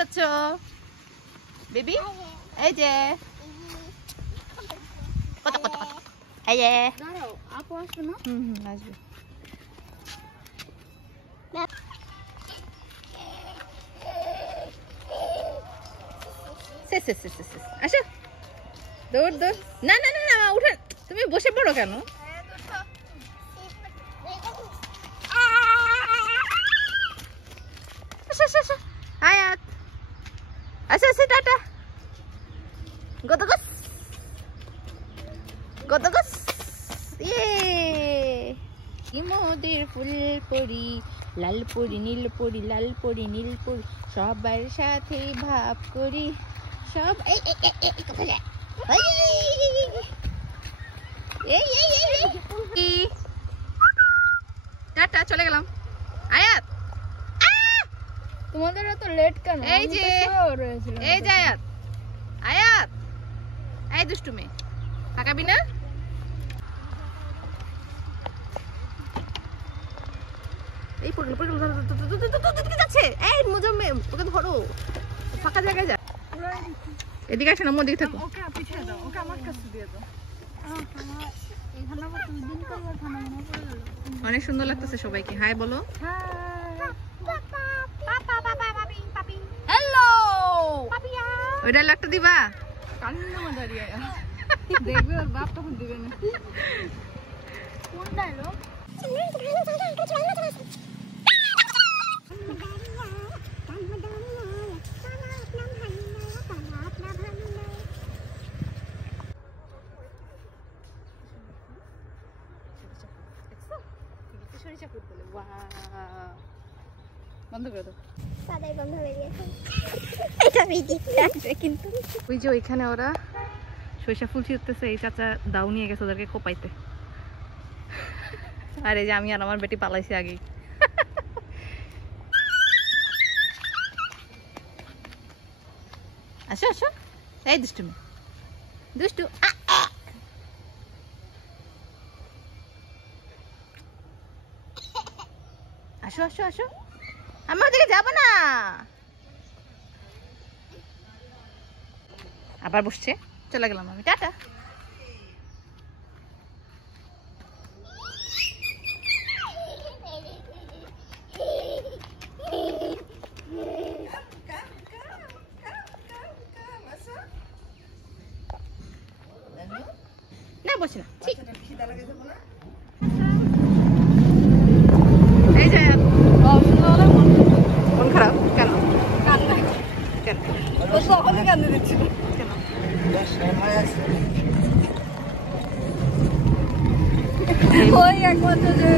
যাচ্ছ বেবি? এই যে কত কত কত এই যে দাঁড়াও, আপু আসবে না? আসবে। আসো দৌড় দৌড়। না না না না উঠে, তুমি বসে পড়ো কেন? আসো আসো আসো আয়াত, আচ্ছা আচ্ছা টাটা। গদগস গদগস। ইয়ে মোদের ফুল পরি, লাল পরি নীল পরি, লাল পরি নীল পরি, সবার সাথে ভাব করি সব। এই এই এই এই কোথায় যায়? এই এই এই টাটা, চলে গেলাম। আয়াত তোমাদের এত লেট কেন? এই যে এই যে আয়াত, আয়াত এই দুষ্টু মেয়ে, তাকাবি না? এই পড়ে পড়ে যাচ্ছে। এই মুজাম্মে ওকে ধরো, ফাঁকা জায়গায় যা। এদিকে আসে না, ওদিকে থাকো। ওকে পিছিয়ে দাও, ওকে আমার কাছে দিয়ে দাও। অনেক সুন্দর লাগতেছে সবাইকে। হাই বলো। হ্যালো, ওই ডায়লগটা দিবা? কান্না দাঁড়িয়ে দেখবে ওর বাপ তখন দিবে না। কোন ডায়লগ? বন্ধ করে দাও। কিন্তু ওই যে ওইখানে ওরা সরিষা ফুল ছিঁড়তেছে, এই চাচা দাও নিয়ে গেছে ওদেরকে কোপাইতে। আর এই যে আমি আর আমার বেটি পালাইছি আগেই। আসো আসো এই দুষ্টু মেয়ে, দুষ্টু। আসো আসো আসো, আমার দিকে যাবো না। আবার বসছে, চলে গেলাম আমি, টাটা। না বসে না, এই যে মন খারাপ কেন? কেন ও সকলে কান্দে দিচ্ছিল কেন? ওই একমাত্র যে